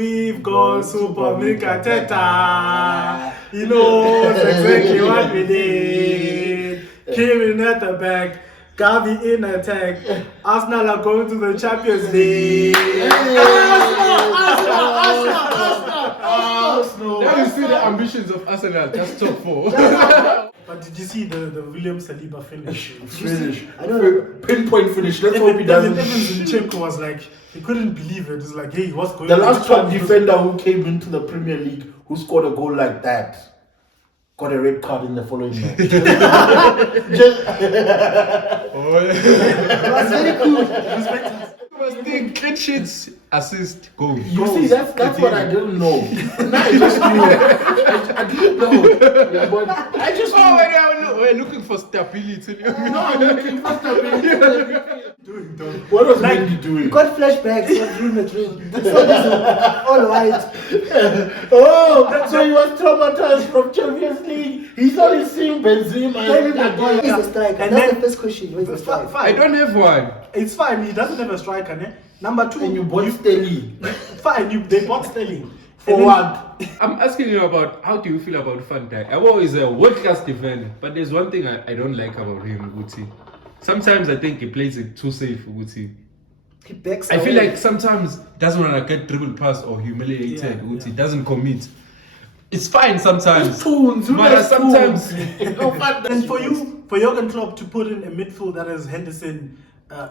We've got Super Mika Teta. He knows exactly what we did. Kevin at the back. Gavi in attack. Arsenal are going to the Champions League. Arsenal. Now you see the ambitions of Arsenal, just top 4. But did you see the William Saliba finish? I know. Pinpoint finish. Let's hope he doesn't. Even Zinchenko was like, he couldn't believe it. It's like, hey, what's going The on? last top defender who came into the Premier League who scored a goal like that got a red card in the following match. It was very cool. Clean sheets, assist, goals. You see, that's what I didn't know. Now I just knew. I didn't know. Yeah, but I just knew. We're looking for stability. No, I'm looking for stability. What was Mendy doing? Got flashbacks of Real Madrid. All white. Oh, so he was traumatized from Champions League. He's only seeing Benzema. Where's the striker? And That's then- the first question. Where's the striker? I don't have one. It's fine. He doesn't have a striker. Ne? Number 2, And you bought Sterling. fine. They bought Sterling. For what? I'm asking you about how do you feel about Van Dijk? Abo is a world-class defender, but there's one thing I don't like about him, Uti. Sometimes I think he plays it too safe, Uti. He backs I feel away. like sometimes doesn't want to get dribbled past or humiliated, Yeah, Uti. Doesn't commit. It's fine sometimes. Tunes, But sometimes And for you, for Jurgen Klopp to put in a midfield that is Henderson,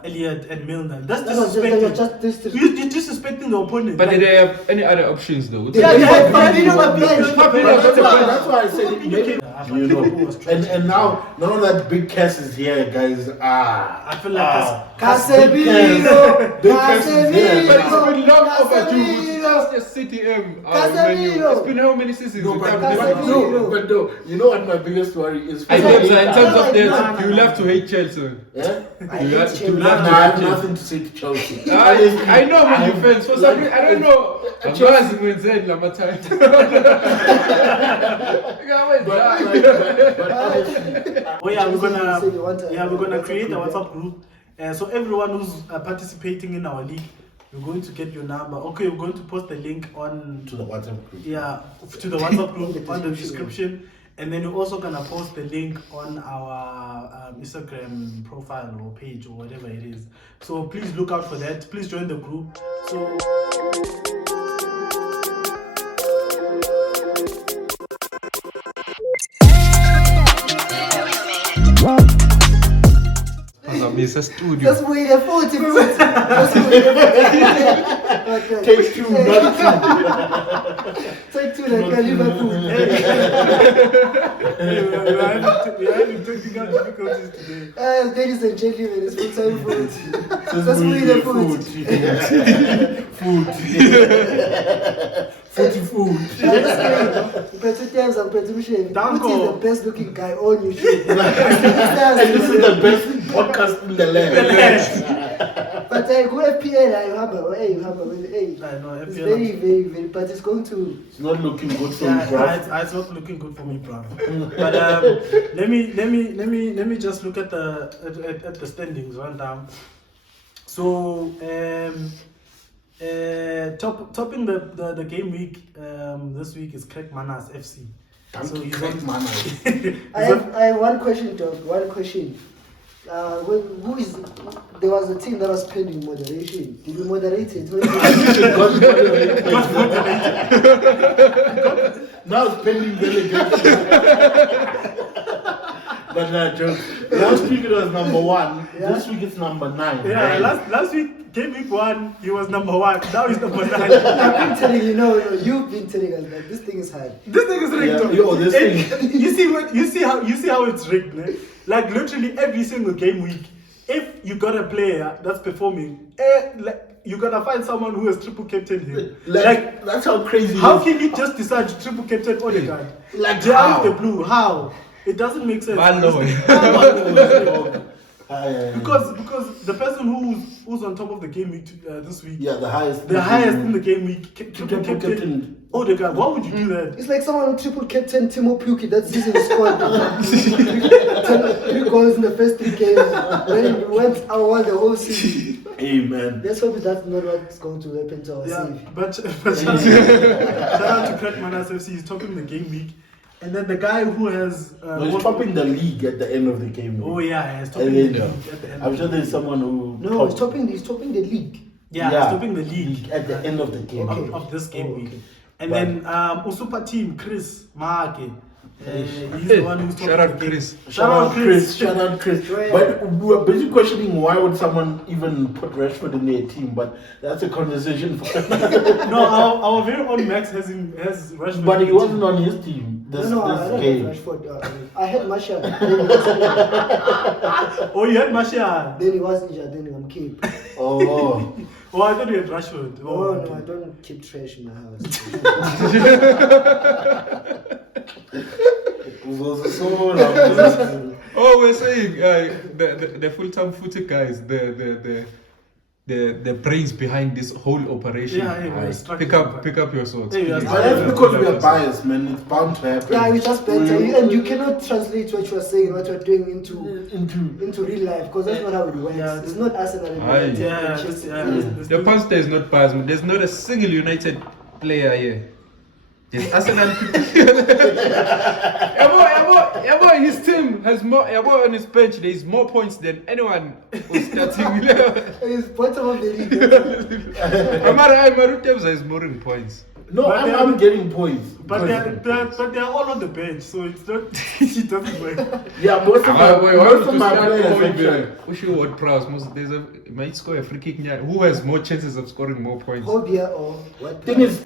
Elliott, and Milner, that's disrespecting. You're disrespecting the opponent. But Like, did they have any other options though? Yeah, they had Fabinho Fabinho on the bench. That's why I said it. Maybe, you know. And now that big Cass is here, guys. I feel like Casemiro! Big Cass is here. But it's Casemiro! been long overdue. Casemiro! That's the City menu. Casemiro! It's been how many seasons? No, we but, have Casemiro! but no, you know what my biggest worry is? I know, so in terms of No, that, no, you will have to hate Chelsea. Yeah? I You hate have Chelsea. to No, love I have nothing to say to Chelsea. I know I'm a defense. For some reason, I don't know. I'm not when Zayn Lama time. But honestly, oh yeah, we're Said you want to- gonna create a WhatsApp group. So everyone who's participating in our league, we're going to get your number. Okay, we're going to post the link on to the WhatsApp group. Yeah, to the WhatsApp group on the description, and then we're also gonna post the link on our Instagram profile or page or whatever it is. So please look out for that. Please join the group. So. It's a studio. Just wait a 40 minutes. Just wait a 40 Take two, not Take 2 like a Liverpool. We are having technical difficulties today. Ladies and gentlemen, it's full-time food. Just Just wait a food. Food. But 2 times I'm pretty sure Danko. Food is the best looking guy on your show. And this is the best podcast in the land. But I go FPL, I have a hey. I know, It's FPL. very, but it's going to. It's not looking good for you, Yeah, bro. it's not looking good for me, bro. But let me just look at the standings one time. So topping the game week this week is Craig Manas FC. So he's Craig on- Manas. I have one question, Doc. One question. There was a team that was pending moderation. Did you moderate it? Now it's pending relegation. But joke. Last week it was number 1. Yeah. This week it's number 9. Yeah, last week game week 1 he was number 1. Now he's number 9. I've been telling you, you've been telling us that this thing is hard. This thing is rigged. Yeah, yo, this And thing- you see how it's rigged, man. Like literally every single game week, if you got a player that's performing, you gotta find someone who has triple captain him. Like that's how crazy. How it can you just decide to triple captain Odegaard? Like Jay how? the blue, how? It doesn't make sense. One Lord. is. Because the person who's on top of the game week this week, the highest in the game week, triple captain. Oh, the guy, why would you do that? It's like someone who triple captain Timo Pukki that season scored 3 goals in the first 3 games when he went out the whole season. Amen. Let's hope that's not what's going to happen to our save. But shout out to Crack Manas FC, he's topping the game week. And then the guy who has... he's topping the league at the end of the game week. Oh yeah, he's topping the league at the end. I'm sure there's someone who... No, he's topping the league. Yeah, he's topping the league. At the end of the game of this game week. Okay. And then Usuper team, Chris Maake. He's the one who's talking Shout out the game. Chris. Shout out Chris. But we were busy questioning why would someone even put Rashford in their team, but that's a conversation for No, our very own Max has Rashford. But he wasn't on his team this I don't game. have Rashford. I had Martial. Oh, you had Martial. Then he was injured. Then I'm keep. Oh. Oh, I thought you had Rashford. Oh no, I don't keep trash in my house. It was also so long. Oh, we're saying the full-time footy guys, the brains behind this whole operation. Pick up your swords. Hey, please. That's because we are biased, man. It's bound to happen. Yeah, we just better, and you cannot translate what you are saying, what you are doing into real life, because that's not how it works. Yeah. It's not Arsenal and Aye. United. The pastor is not biased. There's not a single United player here. There's Arsenal. Yabo, his team has more. Yabo on his bench, there is more points than anyone who's starting. It's bottom of the league. Amara Tebza is more in points. No, I'm getting points. But they are all on the bench, so it's not. It doesn't work. Yeah, most of my players actually. We should what prize most. Might score a free kick. Who has more chances of scoring more points? Hobia or what? Thing is,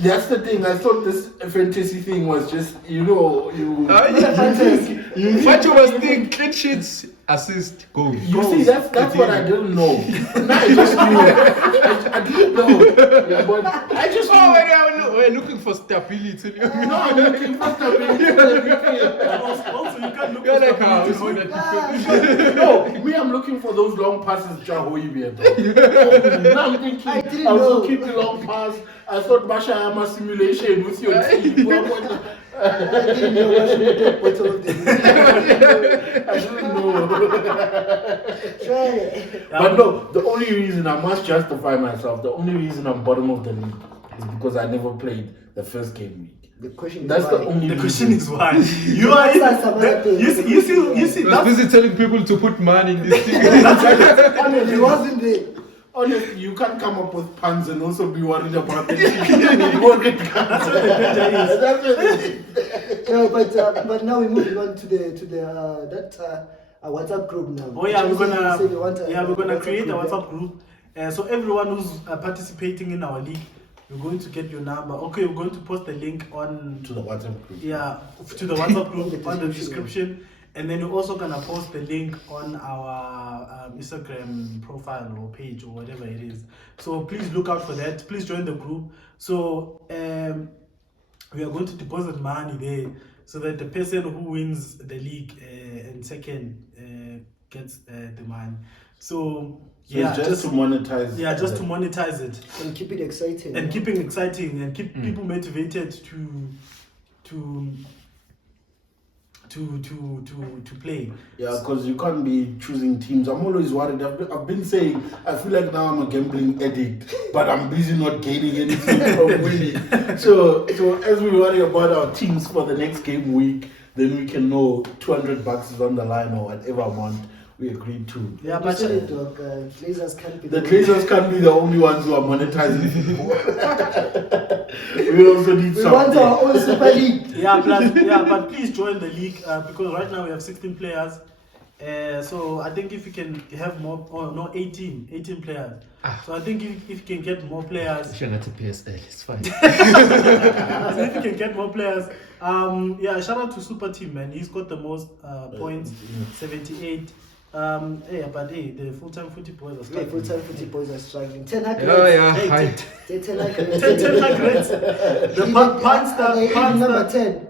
that's the thing. I thought this fantasy thing was just, But you must think clean sheets, assist, goal. You see, that's what I didn't know. Now I just knew. I didn't know. Yeah, but I just we're looking for stability. No, I'm looking for stability. Also, you can't look You're at like stability. No, me, I'm looking for those long passes, Jahoibi. Now I'm thinking, I didn't I'll know. keep the long pass. I thought Basha I'm a simulation with your team. I didn't know what should be bottom of the league. I didn't know. Try it. But no, the only reason I must justify myself, the only reason I'm bottom of the league is because I never played the first game week. The question That's is the why. only The reason. question is why you are in. You see. I was busy telling people to put money in this thing. He wasn't there. Honestly, you can't come up with puns and also be worried about it. That's what the danger is. No, but now we're moving on to the WhatsApp group now. Oh yeah, we're gonna WhatsApp create a group, WhatsApp group. So everyone who's participating in our league, we're going to get your number. Okay, we're going to post the link on To the WhatsApp group. Yeah, to the WhatsApp group on the description, and then we're also gonna post the link on our Instagram profile or page or whatever it is. So please look out for that. Please join the group. So we are going to deposit money there, so that the person who wins the league and second gets the money. So yeah, just to monetize. Yeah, just to monetize it and keep it exciting. and keeping exciting and keep people motivated to play. Yeah, because you can't be choosing teams. I'm always worried. I've been saying, I feel like now I'm a gambling addict, but I'm busy not gaining anything from winning. So as we worry about our teams for the next game week, then we can know $200 is on the line or whatever amount we agreed to. Yeah, But but Glazers can't be The Glazers can't be the only ones who are monetizing football. We also need we want our own Super League. but please join the league because right now we have 16 players. So I think if you can have more, 18 players. So I think if you can get more players, Should not to PSL, it's fine. so if you can get more players, shout out to Super Team, man. He's got the most points, 78. The full-time footy boys are struggling. Full-time footy boys are struggling. 10 Hag Oh rates. yeah, hi. 10 Hag rates. 10 Hag rates. The Number 10.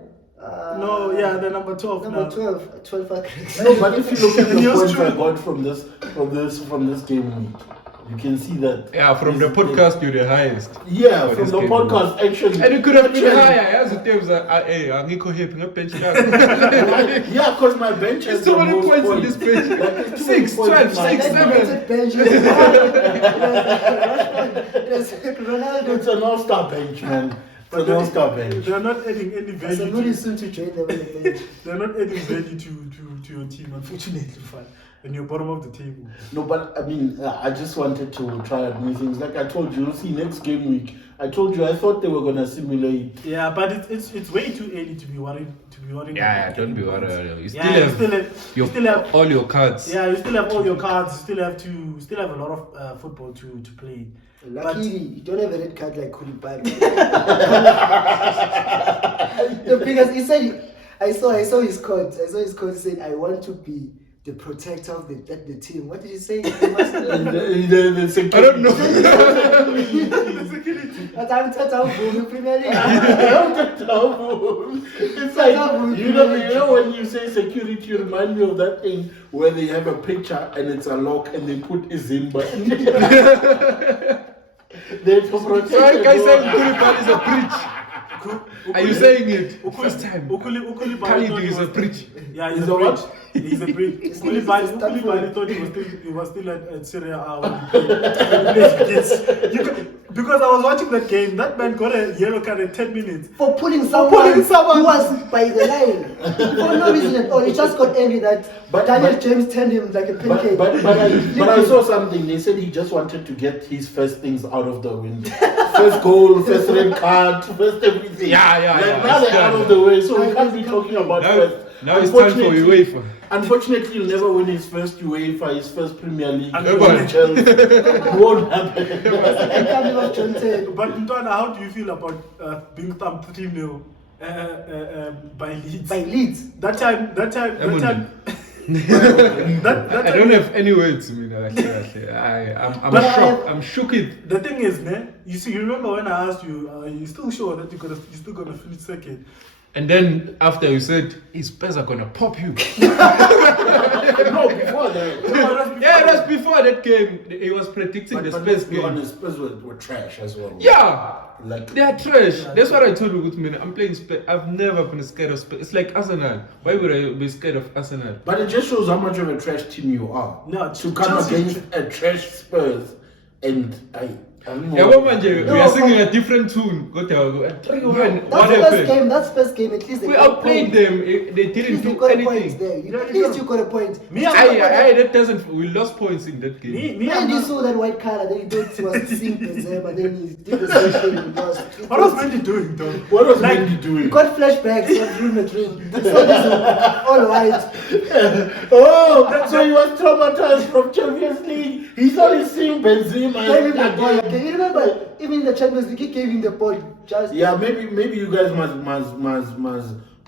No, yeah, they're number 12 Number now. 12. 12 acres. No, but if you look at the Yours points true. I got from this game week, you can see that. Yeah, from the podcast, you're the highest. Yeah, For from this the game podcast actually. And it could have been Actually, higher. As the teams are, hey, I'm going to hit bench down. Yeah, because my bench has There's so the many most points in points. this bench. Like, there's too 6, many points 12, in my 6, bench. 7. Bench. There's Ronaldo. It's an all-star bench, man. It's an all-star bench. They're not adding any There's value. somebody soon to join them on the bench. They're not adding value to your team, unfortunately, fam. And you're bottom of the table. No, but I mean, I just wanted to try out new things. Like I told you, see, next game week, I told you I thought they were gonna simulate. Yeah, but it's way too early to be worried. Yeah, don't be worried. You still Yeah, have, all your cards. Yeah, you still have all your cards. You still have a lot of football to play. Luckily, you don't have a red card like Koulibaly. No, because he said, I saw his quote. I saw his quote saying, "I want to be the protector of the team." What did he say? The I don't know. But I'm the Premier League. It's like you know when you say security, you remind me of that thing where they have a picture and it's a lock and they put a Zimba. They protect. So I guys saying Koulibaly is a preach. Are you saying it? First time. Khalid is a preach. Yeah, He's he's a a what? bridge. He's a bridge. Koulibaly thought he was still at Syria. Because I was watching that game, that man got a yellow card in 10 minutes. For pulling pulling someone. who was by the line. For no reason at all. He just got angry that Daniel James turned him like a pancake. But I saw something. They said he just wanted to get his first things out of the window. First goal, first red card, first everything. Yeah. Now they're out of the way, so we can't be talking about first. Now it's time for UEFA. Unfortunately, he'll never win his first UEFA, his first Premier League. And He won't Chelsea. It won't happen. But Ntwana, how do you feel about being thumped 3-0 by Leeds? By Leeds. That time. I don't have any words. I'm shocked. I'm shocked. The thing is, you remember when I asked you, are you still sure that you're still gonna finish second? And then after you said, his Spurs are gonna pop you. No, before that. Yeah, that's before that game. He was predicting the But Spurs let's be game. honest, Spurs were trash as well. Yeah. Like They are trash. That's what I told you, good man. I'm playing Spurs. I've never been scared of Spurs. It's like Arsenal. Why would I be scared of Arsenal? But it just shows how much of a trash team you are. No, to come Chelsea- against a trash Spurs, and I don't know. Yeah, well, man, we No, are singing but- a different tune. Go tell That's what first happened? game. That's first game. At least they We got outplayed points. them. They At didn't least they do got a point anything. there. Yeah, At you least you got a point. Me, That doesn't. We lost points in that game. Me, And he I'm saw that white card, then he thought he was seeing Benzema, then he did the same thing and lost. what was Mendy doing, though? What was Like, Mendy doing? He got flashbacks of Real Madrid. So this is all white. Oh, so he was traumatized from Champions League. He thought he's seeing Benzema. Gave him the ball. Okay, you remember, even in the Champions League, he gave him the ball. Just Yeah, maybe you guys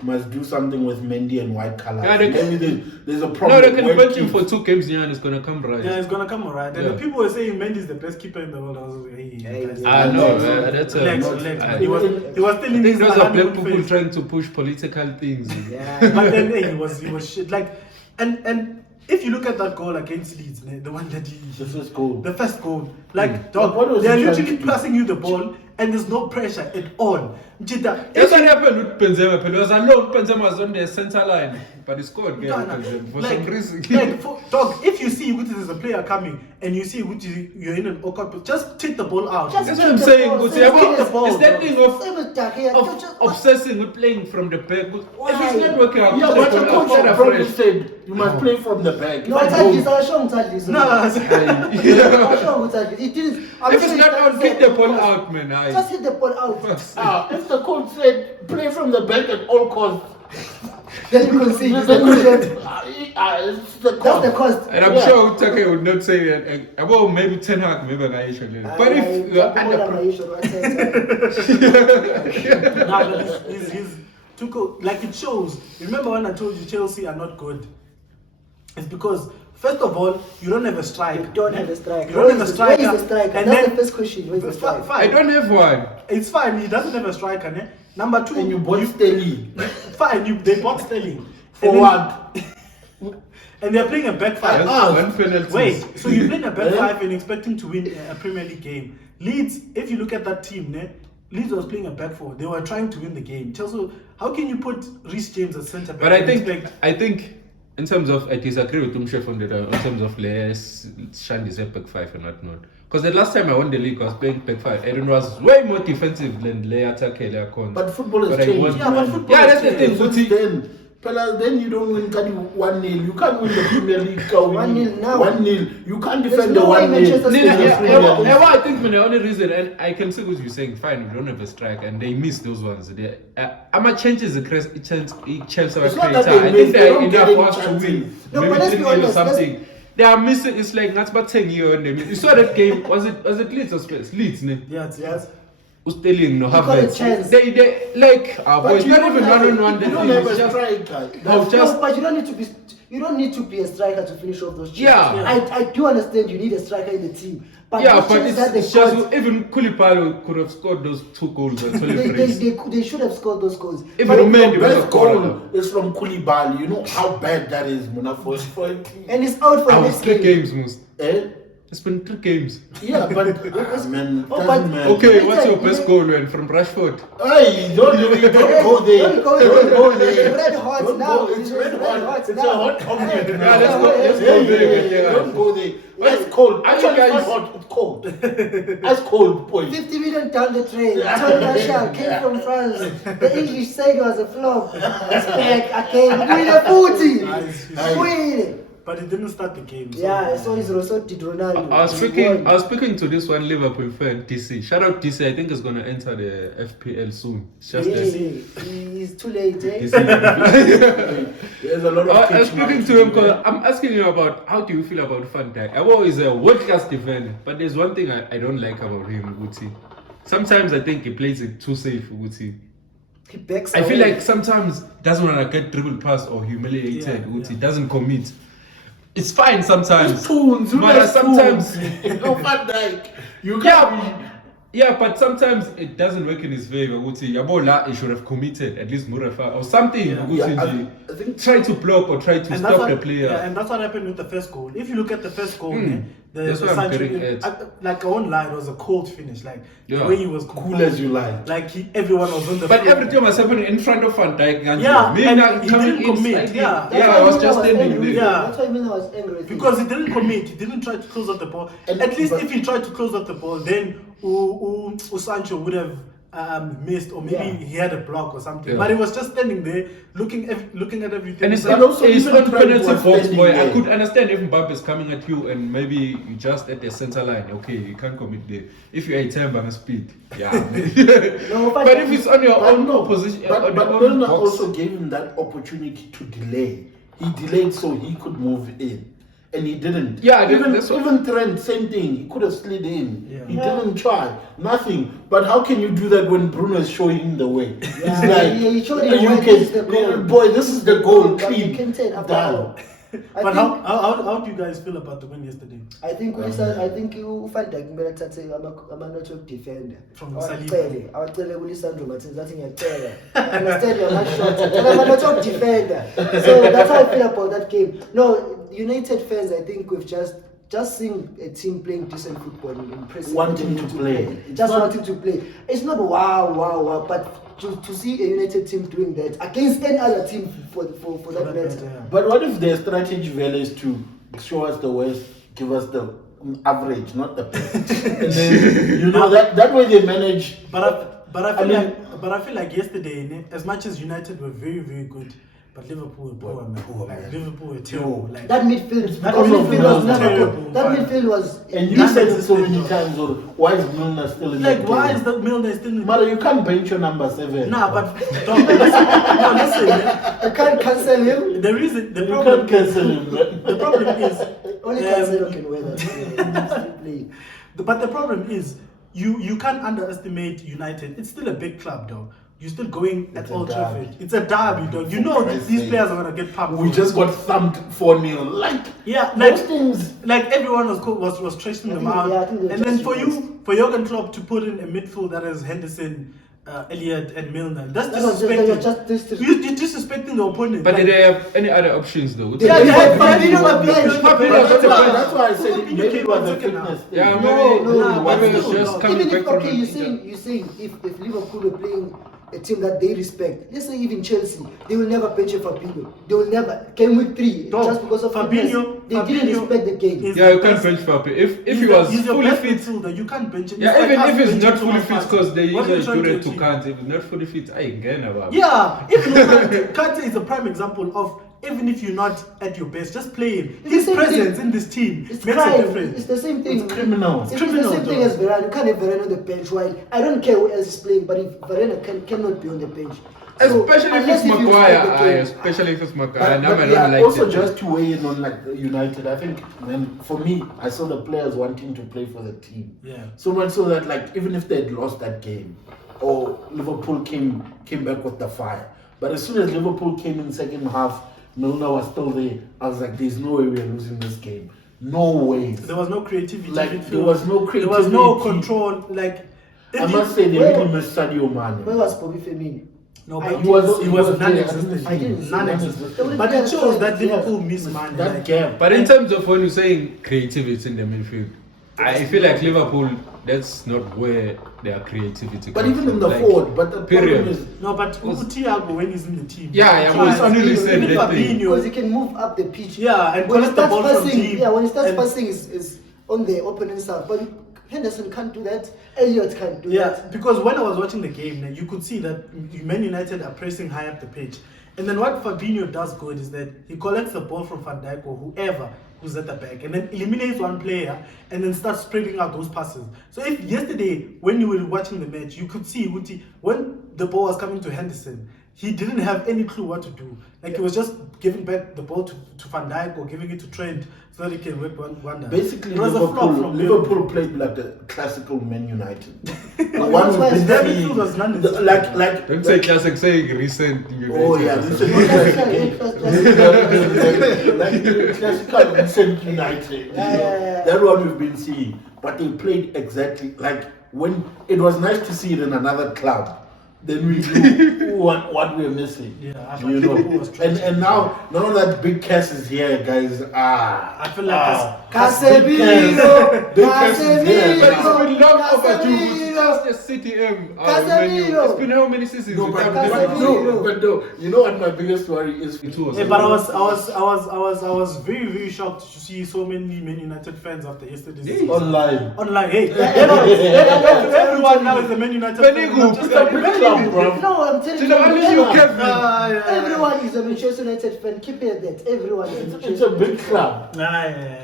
must do something with Mendy and white color. Yeah, Maybe there's a No, problem. they can with bench him teams. for 2 games and it's gonna come right. Yeah, it's gonna come alright. And Yeah. the people were saying Mendy's the best keeper in the world. I was like, hey, guys, Ah, no, that's a. relax. He was still I in think his those are black honeymoon people phase. trying to push political things. yeah. But then hey, he was shit. Like, and if you look at that goal against Leeds, the one that The first goal. the first goal, like But dog, what was they're he trying literally to do? passing you the ball and there's no pressure at all. Jita, That's what happened with Benzema. He was alone. Benzema was on the center line, but he scored again for some reason. dog, if you see which is a player coming and you see which you're in an awkward, just take the ball out. Just That's kick what I'm the saying. ball, Good. say, Yeah, kick the ball, it's that bro. thing Same with Daka, of obsessing with playing from the back. If it's not working out, Yeah, take but the the ball out, coach get probably afresh. said you must play from the back. No, If it's I like go- this. I'll show him this. No, It didn't. I'm If it's saying not that out, kick said, the ball out, man. Just hit the ball out. If the coach said play from the back at all costs, Then you concede. It's then the cost. it's the That's cost. the cost. And I'm sure Take would not say that. Well, maybe Ten Hag, maybe Gaisha. But if you're under nah, but he's too cool. Like it shows. Remember when I told you Chelsea are not good? It's because first of all, you don't have a striker. You don't have a striker. You don't have a striker. Where is the striker? And That's then the first question. Where is the striker? I don't have one. It's fine. He doesn't have a striker, ne? Number 2, And you bought Sterling. fine. They bought Sterling For And then- what? And they're playing a back five. One penalty. Wait, so you're playing a back Yeah. five and expecting to win a Premier League game. Leeds, if you look at that team, Leeds was playing a back four. They were trying to win the game. Chelsea, how can you put Reece James as centre back? But I and think expect- in terms of, I disagree with Umshe on that, in terms of less Shandy's back five and whatnot. Because the last time I won the league, I was playing back five. Aaron was way more defensive than Lea Attack. But football But has I changed. want- Yeah, but football Yeah, has that's the changed. thing. Since then you don't win 1-0. You can't win the Premier League. 1-0 now. 1-0. You can't There's defend no the way 1-0. Manchester City in the is Premier League. I think the only reason, and I can see what you're saying, fine, we don't have a strike, and they miss those ones. Ama changes the Chelsea It's creator. not that I they think miss, they they're don't get enough for us any to win. chances. No, Maybe but let's be 3-0 or honest, something. They are missing. It's like that's about 10 years. You saw that game. Was it Leeds or Spurs? Leeds, ne? Yeah, yes. Sterling, no, You got a Havertz. chance. They like our But boys. you Not don't even have a- 1-on-1. You don't have a striker. No, just No, but you don't need to be a striker to finish off those chances. Yeah. I do understand you need a striker in the team. But yeah, those but chances that they it's just got, even Koulibaly could have scored those 2 goals and 20 brace. they should have scored those goals. Even But Mendy the was a best scorer. goal is from Koulibaly. You know how bad that is, Muna, for a team. And it's out for the I was next 3 game. games, most. Eh? It's been 3 games. Yeah, but man, Oh, doesn't but- matter. Okay, what's your United- best goal when from Rashford? Hey, don't go there. Don't go there. Don't go there. It's red hot Don't now. go- It's red hot. It's a now. hot topic Hey, now. Yeah, let's go Hey, there. hey, Yeah. Don't go there. It's cold. Are you Actually, it's guys- not hot. It's cold. That's cold, boy. 50 million down the train. Tony Marshall came from France. The English said it was a flop. It's back again. Win a footy. Nice. Win. But it didn't start the game. So Yeah, so did Ronaldo. I was He speaking. won. I was speaking to this one Liverpool fan, DC. Shout out DC. I think he's gonna enter the FPL soon. It's just Yeah, this. he's too late, eh? DC. There's a lot of I was pitch speaking matches to him there. because I'm asking you about how do you feel about Van Dijk. I'm always a world-class defender, but there's one thing I don't like about him, Guti. Sometimes I think he plays it too safe, Guti. He backs I feel away. like sometimes doesn't want to get dribbled past or humiliated, Yeah, Guti. yeah. Doesn't commit. It's fine sometimes. It's tunes. You But know, sometimes- tunes. No, Van Dijk. You Yeah, can't. yeah, but sometimes it doesn't work in his favor. Guti, Yabola, he should have committed at least Murefa or something. Yeah. Guti, Yeah, I think try to block or try to And stop what, the player. Yeah, and that's what happened with the first goal. If you look at the first goal, That's the why I'm Sancho, getting it. like I won't lie, it was a cold finish. Like Yeah. the way he was cool as you like. Like everyone was on the But floor. everything was happening in front of Van Dijk. And Yeah, me and now he coming didn't in commit, slightly. yeah. That's Yeah, why I was Mina just standing angry. there. Yeah. That's why Mina was angry with Because him. he didn't commit, he didn't try to close out the ball. And- At least but- if he tried to close out the ball, then Sancho would have missed, or maybe Yeah. he had a block or something. Yeah. but he was just standing there, looking at everything. And it's But like, also it's even not Trent penalty was box, standing boy. I there. could understand if Mbappe is coming at you and maybe you just at the center line. Okay, you can't commit there. If you're a time and speed, yeah. No, but if it's on your own position, on But your own Milner box, also gave him that opportunity to delay. He delayed so he could move in. And he didn't. Yeah, even that's what- even Trent, same thing. He could have slid in. Yeah. He didn't try. Nothing. But how can you do that when Bruno is showing him the way? It's like he showed him you where can- this is the goal. boy, this is the goal. But Clean. you can tell after Down. all. But how do you guys feel about the win yesterday? I think you find that kumele athathe ama-note okudefenda From Saliba. awacele kulisandro Martinez athi ngiyacela I understand you're not short cela ama-note okudefenda. So that's how I feel about that game. No, United fans, I think we've just seeing a team playing decent football and impressive, Wanting to play. just wanting to play. It's not wow, but to see a United team doing that against any other team for that matter. But what if their strategy value is to show us the worst, give us the average, not the best? And then, you know, that way they manage. But I I mean- feel like yesterday, as much as United were very, very good, but Liverpool were poor, man. Poor, Like, man. Liverpool were terrible. Like, That midfield, That because midfield midfield was was never terrible. good. That midfield was. And you said it so many times, or why is Milner still in like that why game? is that Milner still in Mother, you can't bench your number 7. Nah, but dog, listen, You can't cancel him. the you problem can't cancel him. the problem is Only Cancelo can wear that. Still playing. but the problem is you can't underestimate United. It's still a big club, though. You're still going at It's a Old derby. Trafford. It's a derby, though. You know Christ's these sake. players are gonna get pumped. We just got thumped 4-0. Like, yeah, those things. like everyone was trashing them out. I think they're And then just for Jurgen Klopp to put in a midfield that is Henderson, Elliott and Milner. That's That was just disrespecting. You're disrespecting the opponent. But did they have any other options though? Yeah, they had Fabinho Fabinho on the bench. That's why I said it Fabinho maybe came was on a second fitness half. thing. Yeah, No, maybe but it's still, just no. coming Even back if, from okay, an you're injury. saying if Liverpool were playing a team that they respect, let's say even Chelsea, they will never bench a Fabinho. They will never. Game week 3, No, just because of Fabinho- fitness, they didn't Fabinho respect the game. is- Yeah, you can't bench Fabinho. If he was he's your fully best fit, midfielder, you can't bench him. yeah, It's like even us if he's benching not fully Thomas fit, Partey. because they What are you usually trying do that to achieve? Kante. If he's not fully fit, I ain't getting about. Yeah, even Kante is a prime example of even if you're not at your best, just play him. It's His the same presence thing. in this team It's makes a crime. difference. It's the same thing. It's criminal. It's criminal, the same thing though. as Varane. You can't have Varane on the bench. While I don't care who else is playing, but if Varane cannot be on the bench, So, Especially if unless it's you Maguire. respect the game. Especially if it's Maguire. But, Now I don't yeah, like also it. just to weigh in on like United, I think, man, for me, I saw the players wanting to play for the team. Yeah. So much so that like even if they had lost that game, or Liverpool came back with the fire. But as soon as Liverpool came in second half, Milner was still there. I was like, there's no way we're losing this game. No way. There was no creativity. Like, midfield. there was no There was no creativity. control. Like I must say they Where- really missed Sadio where Mane. was Bobby Firmino? No, I but He was he was there. non-existent. I didn't see Non-existent. that. But it shows that Yeah. Liverpool missed man. That Like, gap. But in terms of when you're saying creativity in the midfield, I feel like Liverpool, that's not where their creativity But comes even in the from. forward, but the period. problem is no, but Thiago when he's in the team. Yeah, Tries. he's only said Even that thing. Fabinho. Because he can move up the pitch. Yeah, and when he collect the starts ball from passing, deep. yeah, when he starts And- passing is on the opening side. But Henderson can't do that. Elliott can't do Yeah, that. because when I was watching the game, you could see that Man United are pressing high up the pitch. And then what Fabinho does good is that he collects the ball from Van Dijk or whoever who's at the back and then eliminates one player and then starts spreading out those passes. So if yesterday, when you were watching the match, you could see when the ball was coming to Henderson, he didn't have any clue what to do. Like he was just giving back the ball to Van Dijk or giving it to Trent so that he can work wonders. basically It was a flop from Liverpool played like the classical Man United. The Well, one that's why with their been midfield was seeing, non-existent. like Don't say classic, say recent United. oh yeah, or this something. is like classical recent United. That one we've been seeing, but they played exactly like when it was nice to see it in another club. Then we knew what we're missing. Yeah, I you thought know. Liverpool was trash. And now that big Cass is here, guys. I feel like Casemiro! Big Cass is here But it's now. been long overdue. Casemiro! Just the City M. Casemiro! It's been how many seasons? No, we but, can't but remember. no, you know what my biggest worry is? It was. Yeah, but I was very, very shocked to see so many Man United fans after yesterday's Yeah. Online. Hey, everyone now is a Man United fan. Benny not Goop, just it's a like- big club, bro. No, I'm telling You know, only you kept me. Everyone is a Manchester United fan. Keep it at that. Everyone is a It's Manchester a big club.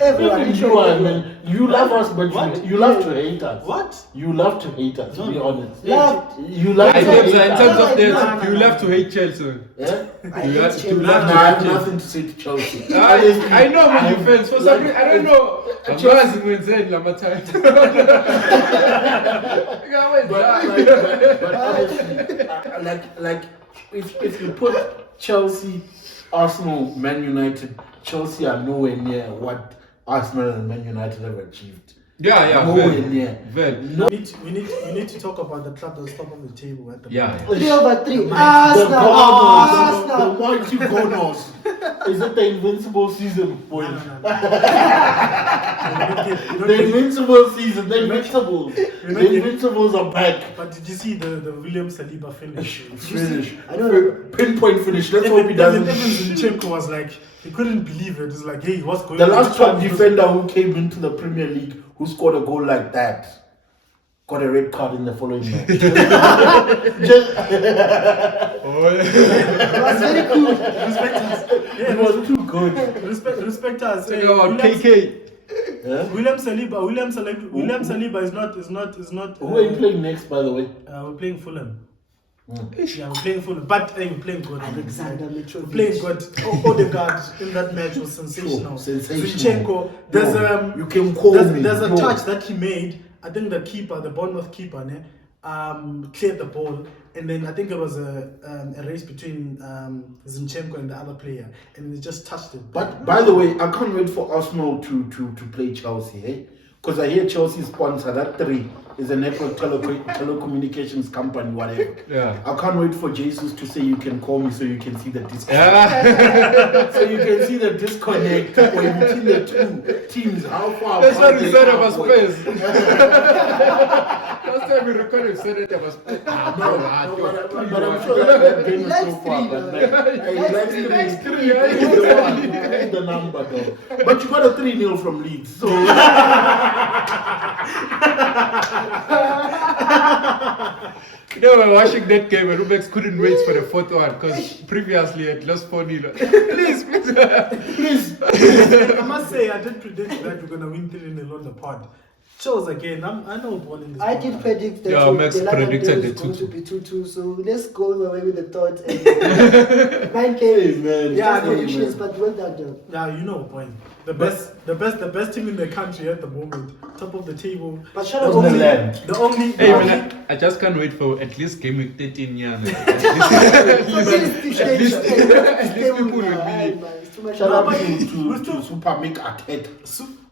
Everyone. Even you are, man. You love us, but you love to hate us. What? You love to hate us, to be honest. Love. You love I to think hate so. In us. terms of No, that, no, you no. have to hate Chelsea. Yeah? I You hate have to Chelsea. love No, I have to hate nothing to say to Chelsea. I know Man U I'm- fans. For some like, reason, I don't know. I'm Chelsea- not as insane, Lamatite. But honestly, like if you put Chelsea, Arsenal, Man United, Chelsea are nowhere near what Arsenal and Man United have achieved. Yeah, Nowhere very. near. Very. No, We need to talk about the club that's top of the table at the Yeah. moment. 3/3. the Arsenal. Gunners, the Arsenal. mighty Gunners. Is it the invincible season, boys? No. The invincible season, the Invincibles. The Invincibles are back. But did you see the William Saliba finish? Finish. I don't know. Pinpoint finish. Let's hope he doesn't. Even Zinchenko was like, he couldn't believe it. It's like, hey, what's going The on? last top defender who came into the Premier League who scored a goal like that got a red card in the following match. Just- It was very cool. Respect us. it was too good. Respect us. Talking about KK. Yeah? William Saliba is not. Who are you playing next, by the way? We're playing Fulham. Yeah, we're playing Fulham, but we're playing good. Alexander We're Mitrovic. playing good. Odegaard in that match was sensational. Sensational. Zinchenko. You can call me. There's a No. touch that he made. I think the keeper, the Bournemouth keeper, cleared the ball, and then I think it was a race between Zinchenko and the other player, and he just touched it. But by the way, I can't wait for Arsenal to play Chelsea. Eh? because I hear Chelsea sponsor that 3 is a network telecommunications company, whatever. Yeah. I can't wait for Jesus to say you can call me so you can see the disconnect. Yeah. So you can see the disconnect between the 2 teams. How far That's apart what we they said are. about Spurs. Last time we recorded, we said that about Spurs. But I'm sure that game is so far. But like, hey, Likes 3. He's the number though. But you got a 3-0 from Leeds. So You know, we're watching that game and Rubex couldn't wait for the 4th one because previously it lost 4-0. Please. I must say, I did predict that we're gonna win 3-0 on the pod. Shows again. I know ball in this. I did predict that Yeah, Max the London predicted game the is going to 2-2. be 2-2. So let's go away with the thought. And 9 games, Amen. just Yeah, predictions, but well done, though. Yeah, you know, boy. The best team in the country at the moment, top of the table. But shout out From the to land. The only. Hey, man, I just can't wait for at least game week 13 years. At least people will be. Shout out but to we're still- Super Mick Arteta.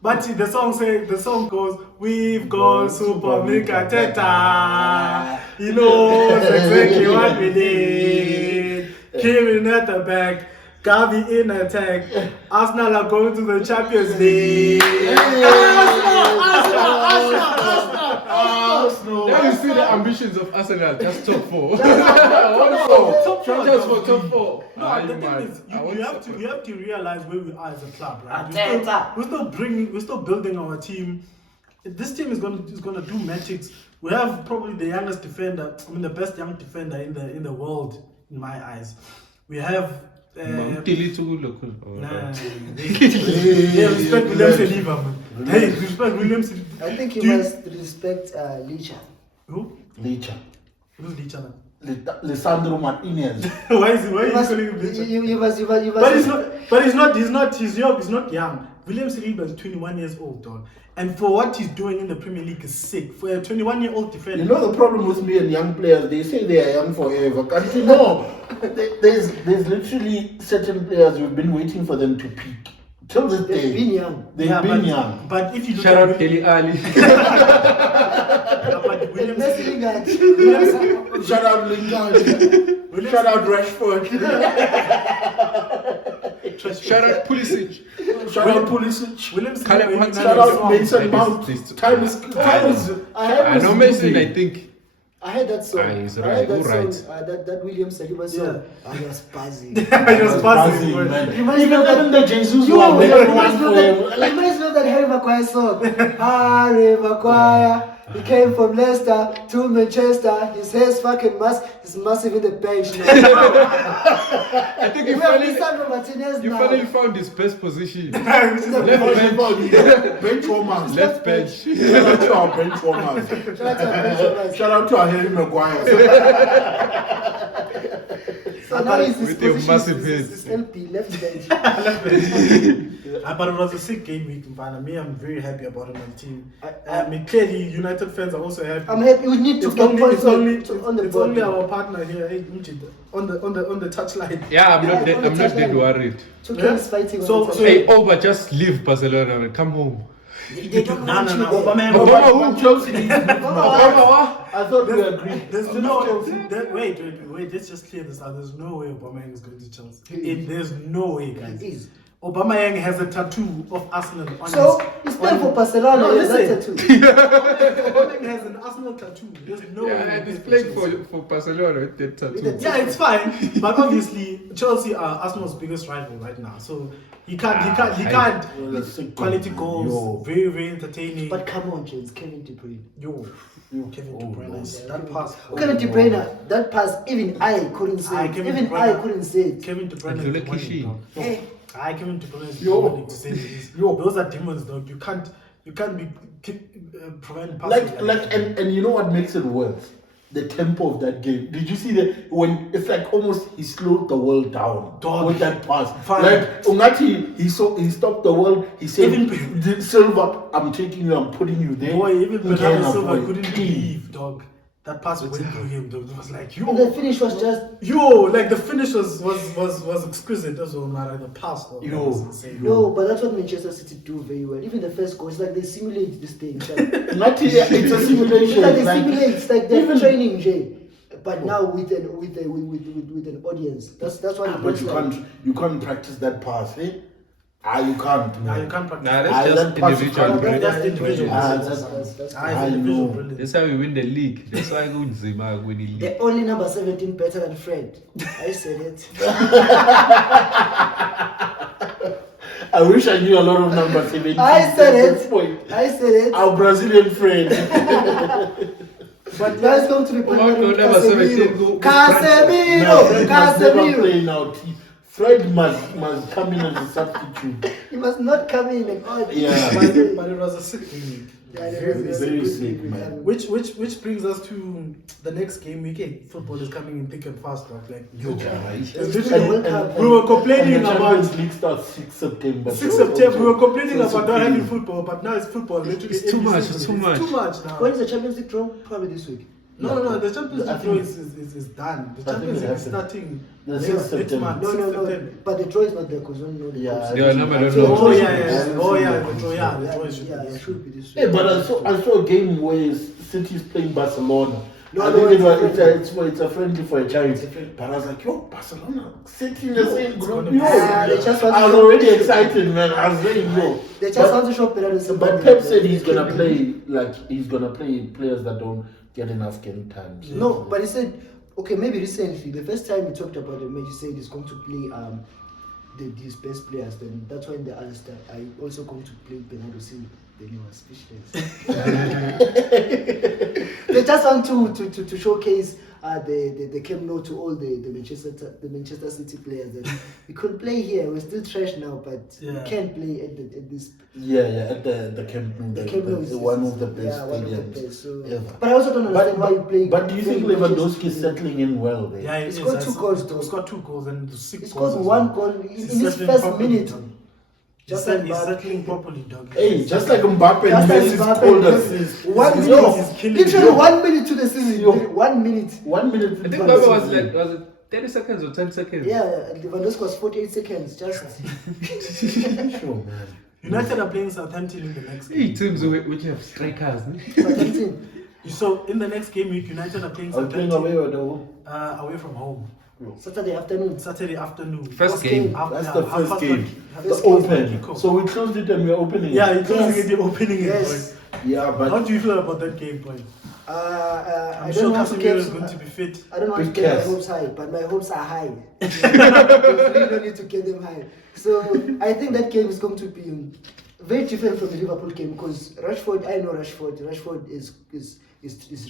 But the song goes, we've got Super Mika Teta. He knows exactly what we need. Kevin at the back, Gavi in attack. Arsenal are going to the Champions League. Arsenal. Now you see the ambitions of Arsenal, just top 4. Top four. Just for top 4. No, the thing is, you have to realize where we are as a club, right? We're still building our team. This team is gonna do magics. We have probably the youngest defender, the best young defender in the world, in my eyes. We have. Respect Williams Saliba, man. Hey, respect Williams. I think you must respect Licha. Who? Licha. Who's Licha, man? Lisandro Martinez. Why is he calling him Licha? But he's not young. William Saliba is 21 years old, dog. And for what he's doing in the Premier League is sick. For a 21-year-old defender. You know the problem with me and young players, they say they are young forever. Can't you know? There's literally certain players we've been waiting for them to peak. Till this day. They've been young. They've been young. But if you look Shout at out Deli Ali. but William Shout out Lingard. Shout out Rashford. Shout out Pulisic. Shout out Pulisic. William Caleb Saliba, Hudson. Shout out Mason Like Mount. this- Time is. I know Mason, I think. I heard that song. He's I right, heard that you're song. right. That William Saliba song. Yeah. I was buzzing. He was passing, man. man. You must know that the Jesus You one. must know that Harry Maguire song. Harry Maguire. He came from Leicester to Manchester. His hair's fucking is massive in the bench now. I think We have Lisandro Martinez you now. finally found his best position. Which is the Bench warmers. Left bench. Shout out to our bench warmers. Shout out to our Harry Maguire. So now his With your position massive is head. LP, left bench. But it was a sick game week, man. I'm very happy about my team. Clearly, United fans are also happy. I'm happy. We need to It's get only, points on the it's board. only our partner here, hey, Mchid, on the touchline. Yeah, I'm not that worried. Tuchel is fighting So- on the so- Hey, but just leave Barcelona and come home. They don't No, want no, you no. there. Obama, But Chelsea needs Obama, I thought we agreed. There's wait. Let's just clear this out. There's no way Aubameyang is going to Chelsea. There's no way, guys. It is. Aubameyang has a tattoo of Arsenal on So his. he's playing for Barcelona. No, Yes, listen. that's it too. Aubameyang has an Arsenal tattoo. There's no way. Yeah, he's playing for Barcelona with that tattoo. Yeah, it's fine, but obviously Chelsea are Arsenal's biggest rival right now, so he can't. Quality goals, very very entertaining. But come on, James, Kevin De Bruyne. Kevin De Bruyne, that pass. Kevin De Bruyne, that pass, even I couldn't say it. Kevin De Even Bruyne. I couldn't say it. Kevin De Bruyne Abdullah is demonic, Kishi. dog. Hey. Kevin De Bruyne is Yo. demonic to say this. Yo. Those are demons, dog. You can't be providing passes And you know what makes it worse? The tempo of that game. Did you see when it's like almost he slowed the world down Dog. with that pass? Fine. Like Ungati, he stopped the world. He said, Even- "Silva, I'm taking you. I'm putting you there." Boy, even Again, Bernardo Silva avoid. couldn't believe, dog. That pass went through him. It was like, yo. And the finish was just. Like the finish was exquisite as well, man. Like the pass was insane. No, but that's what Manchester City do very well. Even the first goal, it's like they simulate this thing. Not here, it's a simulation. It's like they simulate, it's like they're training, Jay. But now with an audience. That's what it But looks you like. can't practice that pass, eh? You can't. Nah, you can't practice. Nah, that's just that pass individual you can't- brilliance. That's individual. That's individual know. brilliance. That's how we win the league. That's why I go Zima winning league. the only number 17 better than Fred. I said it. I wish I knew a lot of number 17. I said At this it. point. I said it. Our Brazilian friend. But now it's going to be no, number 17. Casemiro. No, Fred must never Casemiro. play in our team. Fred must come in as a substitute. He must not come in and all. Yeah. But it was a sick game. Yeah, it Very, was a very good sick, game. man. Which brings us to the next game week. Hey, football is coming in thick and fast, right? Like we were complaining And the about Champions League starts 6 September. 6 September. We were complaining So about not crazy. having football, but now it's football. Literally It's too every much, season. it's too much. Too much now. When is the Champions League draw? Probably this week. No. The Champions I League draw think- is done. The I think Champions it League is happened. starting The next 6th September. month. No. 6th September. But the draw is not there because we don't know the Yeah, course. Yeah, no, but I don't So- know. Oh yeah, Yeah, oh yeah, yeah. the draw, yeah, the draw should be Yeah, this it should be this week. Yeah, but I saw a game where City is playing Barcelona. No, I no, think it's it's a friendly for a child. But I was like, yo, Barcelona, City in the same group. gonna Yo, be- They just want I was to- already excited, man. I was saying, yo. They just want to show Perez. But Pep said he's gonna play players that don't get enough game time. So- No, but he said, okay, maybe recently, the first time we talked about the match, he said he's going to play his best players. Then that's when the others start. I also going to play Bernardo Silva. Then he was speechless. They just want to showcase the Camp Nou to all the Manchester City players that we could play here. We're still trash now, but we can't play at this. Yeah, at the Camp Nou. The Camp Nou is one of the best yeah, one of the stadiums best. So, ever. but I also don't understand why you play. But do you think playing Lewandowski is Manchester settling in well there? Yeah, He scored 2 goals, though. He scored 2 goals and 6 He goals. scored as 1 well. goal in He's his settling first properly, minute. dog. Just He's like Mbappe. settling properly, dog. Hey, just like Mbappe Just and like Messi Mbappe scored and assists. Messi. 1 He's minute. killing Literally you. 1 minute to the season. Yo. 1 minute. 1 minute. I think Baba was like, was it 30 seconds or 10 seconds? Yeah, Lewandowski was 48 seconds. Just. Sure, man. United are playing Southampton in the next Hey, game. teams which have strikers. Southampton. So in the next game week, United are playing Are we playing Southampton away or the home? away from home. Saturday afternoon. Saturday afternoon. First game. That's the first game. Half The past open. kickoff. So we closed it and we're opening Yeah, it. it closing Yes. at the opening. Yes. Yeah, How but do you feel about that game, boy? I I'm don't sure want to Casemiro is get. going to be fit. I don't want to Big get my cast. hopes high, but my hopes are high. You really don't need to get them high. So I think that game is going to be very different from the Liverpool game because Rashford, I know Rashford. Rashford is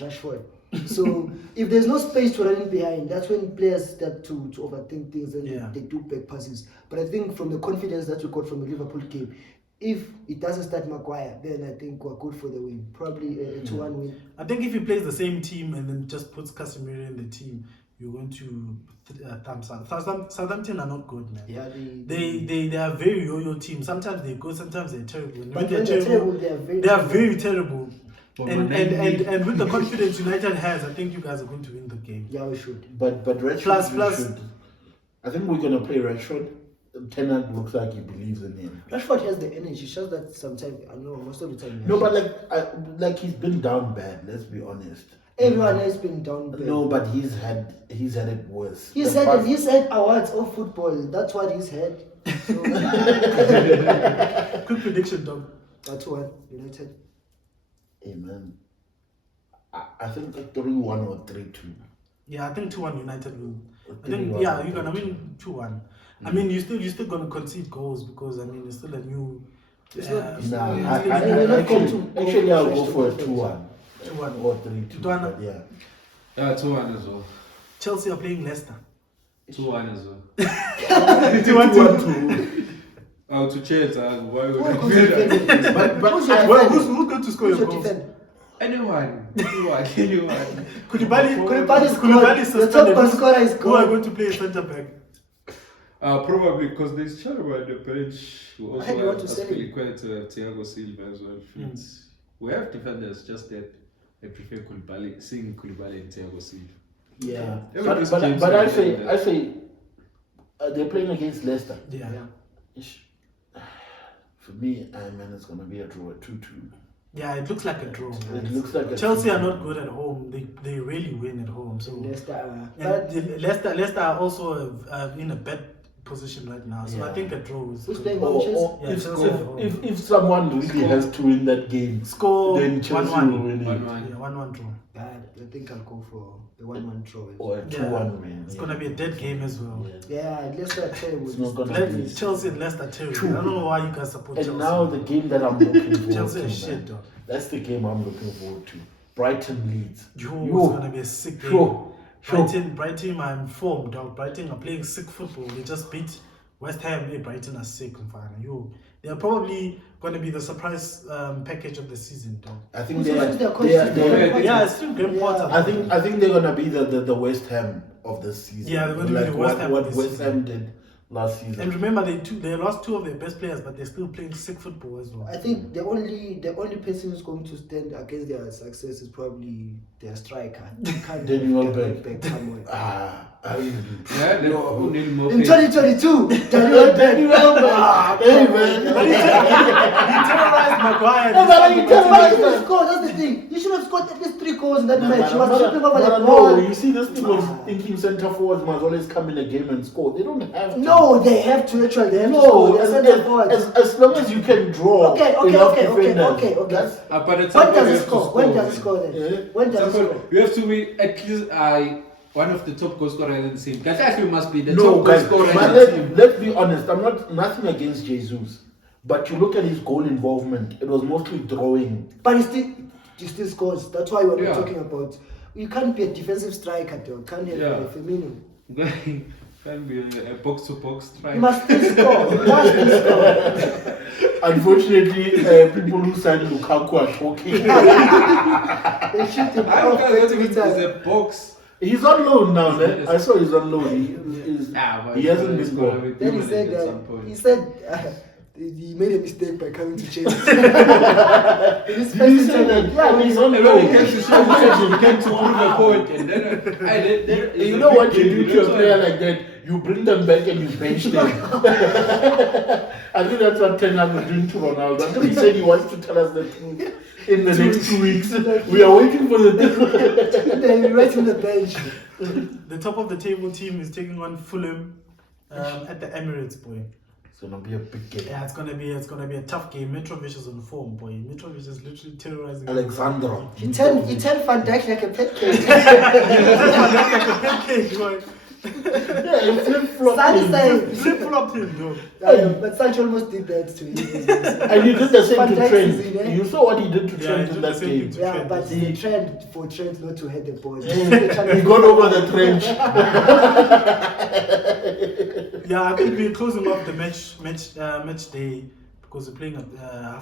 Rashford. So if there's no space to run in behind, that's when players start to overthink things and they do back passes. But I think from the confidence that we got from the Liverpool game, if it doesn't start Maguire, then I think we're good for the win. Probably a 2-1 win. I think if he plays the same team and then just puts Casemiro in the team, you're going to thumbs up. Southampton are not good, man. Yeah, They are a very yo-yo team. Sometimes they're good, sometimes they're terrible. And But when when they're terrible, they are very terrible. And with the confidence United has, I think you guys are going to win the game. Yeah, we should. But Rashford Plus- should. I think we're gonna play Rashford. Tennant looks like he believes in him. Rashford has the energy. It's just that sometimes I know most of the time. No, but like he's been down bad. Let's be honest. everyone has been down bad. No, but he's had it worse. He's had awards of football. That's what he's had. So, Quick prediction, dog. that's one United. Amen. I think 3-1 or 3-2. Yeah, I think 2-1 United will. I 3-1 think or you're gonna win 2-1. I mean, you're still gonna concede goals because I mean it's still a new. It's not- Nah, Yeah, I we're not going to actually go I'll fresh go to for a defense. 2-1. 2-1. Or 3-2. 2-1. but Yeah. Yeah, 2-1 as well. Chelsea are playing Leicester. 2-1 as well. 2-1. Oh, to chance, why would Who I are do that? going to defend? But Who's your Well, defender? who's going to score Who's your your goals? defender? Anyone. Anyone. Koulibaly Koulibaly Koulibaly scored. The top suspended. goal scorer is Who are gone. going to play centre back? Probably because there's Charaba at the bench. We also heard you want have to sell him. Thiago Silva as well. Fits. We have defenders, just that I prefer Koulibaly, seeing Koulibaly and Thiago Silva. Yeah. Yeah, But, this but, game's but I gonna say, be I say, they're playing against Leicester. Yeah. Ish. For me, man, it's gonna be a draw, 2-2. Yeah, it looks like a draw. Man. It looks like a Chelsea 2-2. are not good at home. They really win at home. So Leicester, and Leicester are also in a bad position right now. So I think a draw is Who's good. playing Or Yeah, if, Chelsea at home. if someone really has to win that game, Score then Chelsea 1-1. will win it. 1-1. Yeah, 1-1 draw. I think I'll go for the 1-1 draw. Or a 2-1 win. It's gonna be a dead game as well. Yeah, Leicester are terrible. It's not gonna be. Chelsea and Leicester terrible. True. I don't know why you guys support And Chelsea. now the game that I'm looking forward Chelsea to, is shit, man. dog. That's the game I'm looking forward to. Brighton Leeds. It's gonna be a sick game. Sure. Brighton are informed, dog. Brighton are playing sick football. They just beat West Ham. Hey, Brighton are sick, they are probably going to be the surprise package of the season, dog. I think Yeah, it's still Graham Potter. I think they're gonna be the West Ham of the season. Yeah, they're gonna be the West Ham what of this West season. Ham did last season. And remember, they lost 2 of their best players, but they're still playing sick football as well. I think the only person who's going to stand against their success is probably their striker. Daniel Beck. Beck. Come on. Yeah, who need more In players? 2022, Daniel Beck. Hey man. But he terrorized Maguire. No, but you tell me you should have scored. That's the thing. You should have scored at least 3 goals in that match. You must tripping over the No, ball. you see, this thing was thinking centre forwards must always come in a game and score. They don't have to. No, they have to actually. They have to No, score. They're centre forwards. as long as you can draw. Okay. That's, But at some When point does you it have to score? When does it man. score then? Yeah. When does it Some score? point you have to be at least one of the top goal scorers in the team. Gaddafi must be the no, top goal guys, scorer but in the team. let's be honest. I'm not nothing against Jesus, but you look at his goal involvement. It was mostly drawing. But he still scores. That's why we're Yeah. talking about. You can't be a defensive striker, though. Can't have Yeah. a Firmino. Can be a box-to-box strike. You must still score. You must still score. Unfortunately, people who signed Lukaku are talking. They shoot him I off don't every think it's time. a box. He's on loan now, Yes. man. I saw he's on loan. He hasn't been gonna gone. be Then he permanent at said some point. he made a mistake by coming to Chelsea. Did you say that? Yeah, He's on Hey, well, he loan. came to show he came to prove a point, and then You know what you do to a player like that? You bring them back and you bench them. I think that's what Ten Hag was doing to Ronaldo. I think he said he wants to tell us the truth in the next 2 weeks. We are waiting for the truth. Then right on the bench. The top of the table team is taking on Fulham at the Emirates, boy. It's gonna be a big game. Yeah, it's gonna be a tough game. Mitrovic is on form, boy. Mitrovic is literally terrorizing. Alexandra. He turned Van Dijk like a pet cage. like a pancake, boy. Yeah, he flip-flopped Sunny him. side. Flip-flopped him, though. But Sancho almost did that to him. And he did the same Van to Dijk is in, Trent. eh? You saw what he did to Yeah, Trent he in did the that same game. thing to Yeah, Trent. but the trend for Trent not to hit the ball. He got over the trench. Yeah, I think we're closing off the match day because we're playing at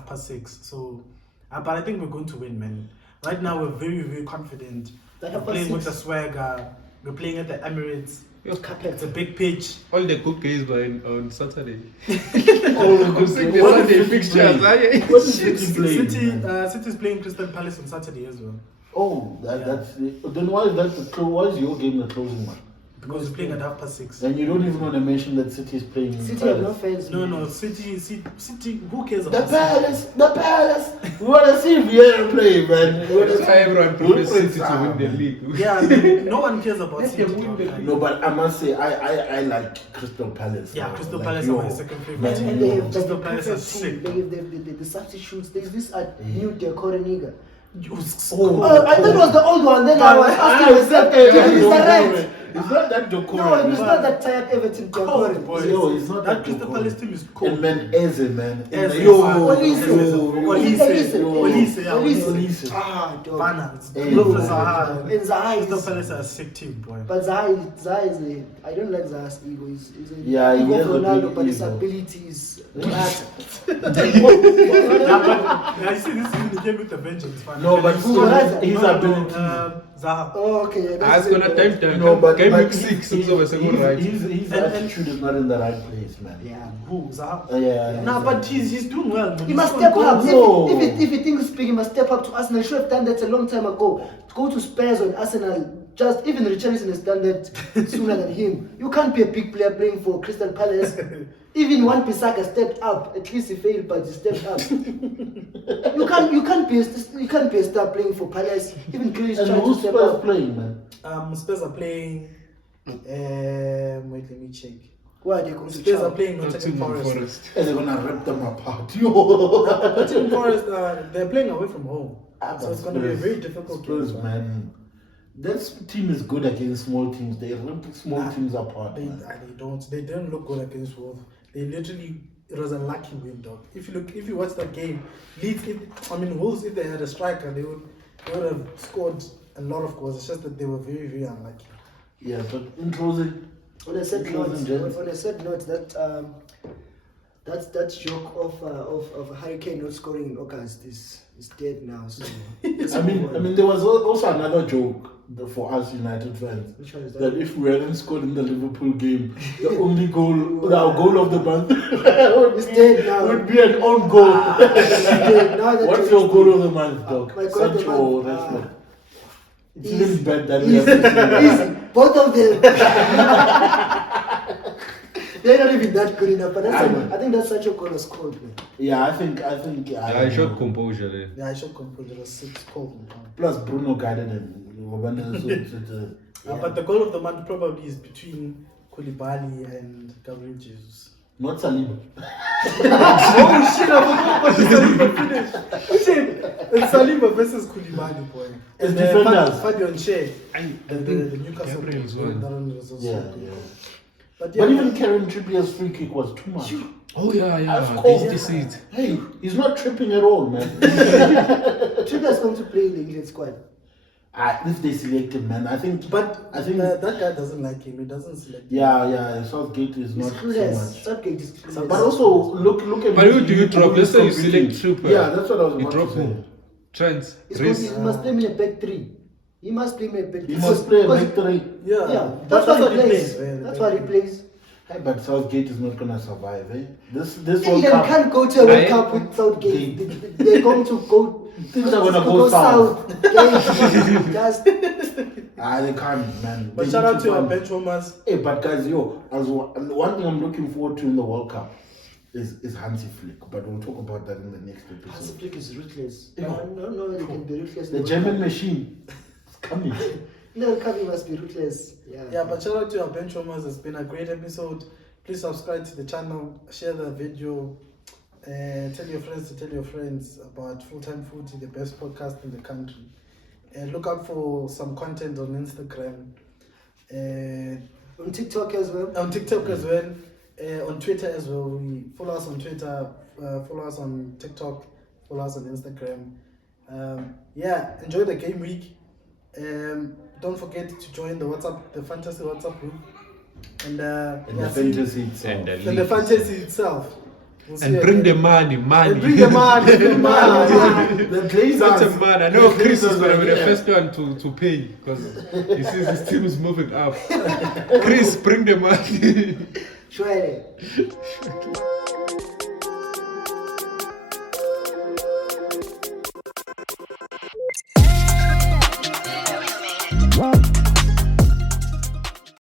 6:30. So, but I think we're going to win, man. Right now, we're very, very confident. That We're playing 6:30. with the swagger. We're playing at the Emirates. It's a big pitch. all the good games were on Saturday. Oh, the good thing. The Sunday fixtures. What is City playing? City's playing Crystal Palace on Saturday as well. Oh, that's then why is that why is your game the closing one? Because we're playing at 6:30. And you don't even want to mention that City is playing in City have no Palace. fans. No, City. Who cares The about Palace. We want to see Vieira play, man. We wanna That's see- why everyone prefers Wilfred City to win the Zaha. league. City? Yeah, I mean, no one cares about Let City. them win the dog. league. No, but I must say I like Crystal Palace. Yeah, now. Crystal Like, Palace are my second favorite. man, And they have Crystal the Palace are perfect sick. team. They have the substitutes. There's this new Decoraniga. Oh, I thought it was the old one. Then I was asking myself, is that right? It's not that No, Decoran. it's not that tired Everton Cold, boy. Decoran. Yo, it's not that that Crystal good. Palace team is cold. And man, Eze, man. Eze. Olise. Olise. Ah, dog. Vanna. It's Hey, beautiful man. Zaha. And Zaha Crystal is, Palace are a sick team, boy. but Zaha is a, I don't like Zaha's ego. He's a Yeah, he ego has a Ronaldo, big but his ego. abilities. Yeah, you see, this is the game with the vengeance, man. No, but Who was that? his ability. Zaha. Oh, okay. Yeah, I was gonna time. No, but Game but week 6, right. his attitude is not in the right place, man. Yeah. Who? Zaha? Yeah. Nah, but he's doing well. Man. He He's must scoring step up. goals. No. If he thinks big, he must step up to Arsenal. He should have done that a long time ago. Go to Spurs or Arsenal. Just even Richarlison has done that sooner than him. You can't be a big player playing for Crystal Palace. Even Wan Bissaka stepped up. At least he failed, but he stepped up. you can't be a star playing for Palace. Even Grealish And trying to who's step Spurs up. playing, man? Spurs are playing. Wait, let me check. Why are they going to Spurs are Chelsea? playing Nottingham Forest. Forest. And they're gonna rip them apart. Yo. Nottingham Forest, they're playing away from home. So it's going to be a Spurs- very difficult Spurs, game. man. That team is good against small teams. They rip small teams apart. They Man. they don't look good against Wolves. They literally, it was a lucky win, dog. If you watch that game, Wolves, if they had a striker, they would have scored a lot of goals. It's just that they were very, very unlucky. Yeah, but in closing, On a sad note, Gents. that joke of Hurricane not scoring in August is dead now. So I mean, there was also another joke for us United fans. which one is That that? if we hadn't scored in the Liverpool game, the only goal, our goal of the month, It's dead now. would be an own goal. It's dead now. That What's joke your is goal dead. of the month, dog? My goal of the Sancho or month, Rashford? It's easy. even bad that we have to say that. Easy. Both of them. They're not even that good enough. But I think that's such a goal was cold, man. Yeah, I think. Yeah, I showed composure there. Yeah, I should compose it was 6 cold. Plus, Bruno guided him. But the goal of the month probably is between Koulibaly and Gabriel Jesus. Not Saliba. Oh shit, I forgot about the Saliba finish. Shit, it's Saliba versus Koulibaly, boy. It's And defenders. Fabian Shea, I the think Newcastle Gabriel's goal, one. that one was also Yeah, good. yeah. But yeah, But even Karen Trippier's free kick was too much. Oh, yeah. Of course. This is it. Hey, he's not tripping at all, man. Trippier going to play in the England squad. If they select him, man, I think. I think that guy doesn't like him. He doesn't select him. Yeah, Southgate is He's not so clueless. much. Southgate is clueless. But also look at. But who do you drop? Let's say you select Trippier. Yeah, that's what I was You about drop to say. who? Trent, He's going to, Reece. he must play me a back three. He must play me a back three. He must play a Because- victory. Yeah, But that's what he he plays. plays. That's what he plays. Hey, but Southgate is not gonna survive, eh? This World England Cup, can't go to a World I- Cup with Southgate. They're going to go. Things are gonna go south. Just they can't, man. But They shout need out to our find- bench warmers. Hey, but guys, one thing I'm looking forward to in the World Cup is Hansi Flick. But we'll talk about that in the next Hansi episode. Flick is ruthless. Yeah. No, they can be ruthless. The German machine is coming. No, Kavi must be ruthless. Yeah, but shout out to our bench warmers. It's been a great episode. Please subscribe to the channel, share the video, tell your friends to tell your friends about Fulltime Footy, the best podcast in the country. Look out for some content on Instagram, On TikTok as well. on TikTok as well, on Twitter as well. We follow us on Twitter, follow us on TikTok, follow us on Instagram. Enjoy the game week. Don't forget to join the fantasy WhatsApp group. And The see- fantasy itself. And the and the fantasy itself. We'll see And you bring the again. money. And bring the money, bring the money. The Glazers. Such a man. I know the Chris is Glazers going to are be the here. first one to pay because he sees his team is moving up. Chris, bring the money. Sure.